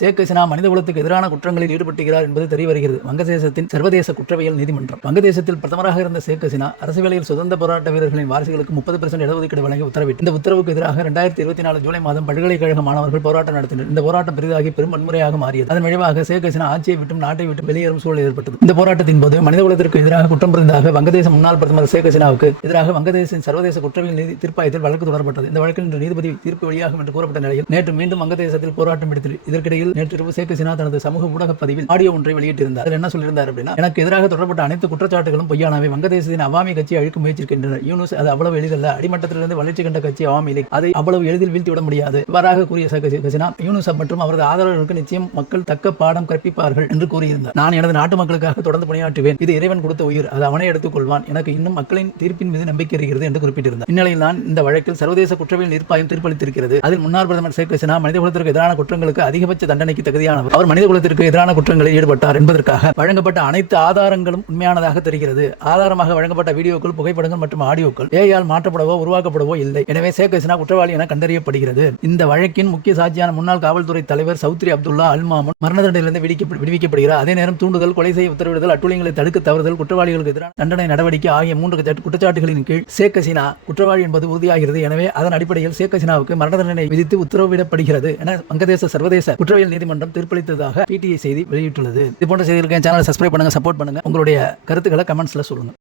ஷேக் ஹசீனா மனித குலத்துக்கு எதிரான குற்றங்களில் ஈடுபட்டுகிறார் என்பது தெரிய வருகிறது. வங்கதேசத்தின் சர்வதேச குற்றவியல் நீதிமன்றம் வங்கதேசத்தில் பிரதமராக இருந்த ஷேக் ஹசீனா அரசு வேலையில் சுதந்திர போராட்ட வீரர்களின் வாரிசுகளுக்கு 30% இடஒதுக்கீடு வழங்கி உத்தரவிட்டு இந்த உத்தரவுக்கு எதிராக 2024 ஜூலை மாதம் பல்கலைக்கழக மாணவர்கள் போராட்டம் நடத்தினர். இந்த போராட்டம் பெரிதாகி பெரும் வன்முறையாக மாறியது. அதன் விளைவாக ஷேக் ஹசீனா ஆட்சியை விட்டும் நாட்டை விட்டு வெளியேறும் சூழல் ஏற்பட்டது. இந்த போராட்டத்தின் போது மனித குலத்திற்கு எதிராக குற்றம் புரிந்ததாக வங்கதேச முன்னாள் பிரதமர் ஷேக் ஹசீனாவுக்கு எதிராக வங்கதேசத்தின் சர்வதேச குற்றவியல் நீதி தீர்ப்பாயத்தில் வழக்கு தொடரப்பட்டது. இந்த வழக்கில் இன்று நீதிபதி தீர்ப்பு வெளியாகும் என்று கூறப்பட்ட நிலையில் நேற்று மீண்டும் வங்கதேசத்தில் போராட்டம் எடுத்தது. இதற்கிடையில் நேற்றிரவு ஷேக் ஹசீனா தனது சமூக ஊடக பதிவில் ஆடியோ ஒன்றை வெளியிட்டிருந்தார். அதில் என்ன சொல்லியிருந்தார் அப்படின்னா, எனக்கு எதிராக தொடரப்பட்ட அனைத்து குற்றச்சாட்டுகளும் பொய்யானவை. வங்கதேசத்தின் அவாமி கட்சி அழிக்க முயற்சிக்கின்றனர். யூனுஸ் அது அவ்வளவு எளிதல்ல. அடிமட்டத்திலிருந்து வளர்ச்சி கண்ட கட்சி அவாமி லீக் அதை அவ்வளவு எளிதில் வீழ்த்திவிட முடியாது. இவ்வாறாக கூறிய ஷேக் ஹசீனா யூனுஸ் மற்றும் அவரது ஆதரவாளர்களுக்கு நிச்சயம் மக்கள் தக்க பாடம் கற்பிப்பார்கள் என்று கூறியிருந்தார். நான் எனது நாட்டு மக்களுக்காக தொடர்ந்து பணியாற்றுவேன். இது இறைவன் கொடுத்த உயிர், அது அவனே எடுத்துக் கொள்வான். எனக்கு இன்னும் மக்களின் தீர்ப்பின் மீது நம்பிக்கை இருக்கிறது என்று குறிப்பிட்டிருந்தார். இந்நிலையில் தான் இந்த வழக்கில் சர்வதேச குற்றவியல் தீர்ப்பாயம் தீர்ப்பளித்திருக்கிறது. அதில் முன்னாள் பிரதமர் ஷேக் ஹசீனா மனித குலத்திற்கு எதிரான குற்றங்களுக்கு அதிகபட்ச தண்டனைக்கு தகுதியானவர். அவர் மனித குலத்திற்கு எதிரான குற்றங்களில் ஈடுபட்டார் என்பதற்காக வழங்கப்பட்ட அனைத்து ஆதாரங்களும் உண்மையானதாக தெரிகிறது. ஆதாரமாக வழங்கப்பட்ட வீடியோக்கள், புகைப்படங்கள் மற்றும் ஆடியோக்கள் ஏயால் மாற்றப்படவோ உருவாக்கப்படவோ இல்லை. எனவே ஷேக் ஹசீனா குற்றவாளி என கண்டறியப்படுகிறது. இந்த வழக்கின் முக்கிய சாட்சியான முன்னாள் காவல்துறை தலைவர் சௌத்ரி அப்துல்லா அல் மாமூன் மரண தண்டனையிலிருந்து விடுவிக்கப்படுகிறார். அதே நேரம் தூண்டுதல், கொலை செய்ய உத்தரவிடுதல், அட்டூழியங்களை தடுக்க தவறுதல், குற்றவாளிகளுக்கு எதிரான தண்டனை நடவடிக்கை ஆகிய 3 குற்றச்சாட்டுகளின் கீழ் ஷேக் ஹசீனா குற்றவாளி என்பது உறுதியாகிறது. எனவே அதன் அடிப்படையில் ஷேக் ஹசீனாவுக்கு மரண தண்டனை விதித்து உத்தரவிடப்படுகிறது என வங்கதேச சர்வதேச குற்றவியல் நீதிமன்றம் தீர்ப்பளித்ததாக பிடிஐ செய்தி வெளியிட்டுள்ளது. இது போன்ற செய்திகளுக்கு சேனலை சப்ஸ்கிரைப் பண்ணுங்க, சப்போர்ட் பண்ணுங்க. உங்களுடைய கருத்துக்களை கமெண்ட்ஸ்ல சொல்லுங்க.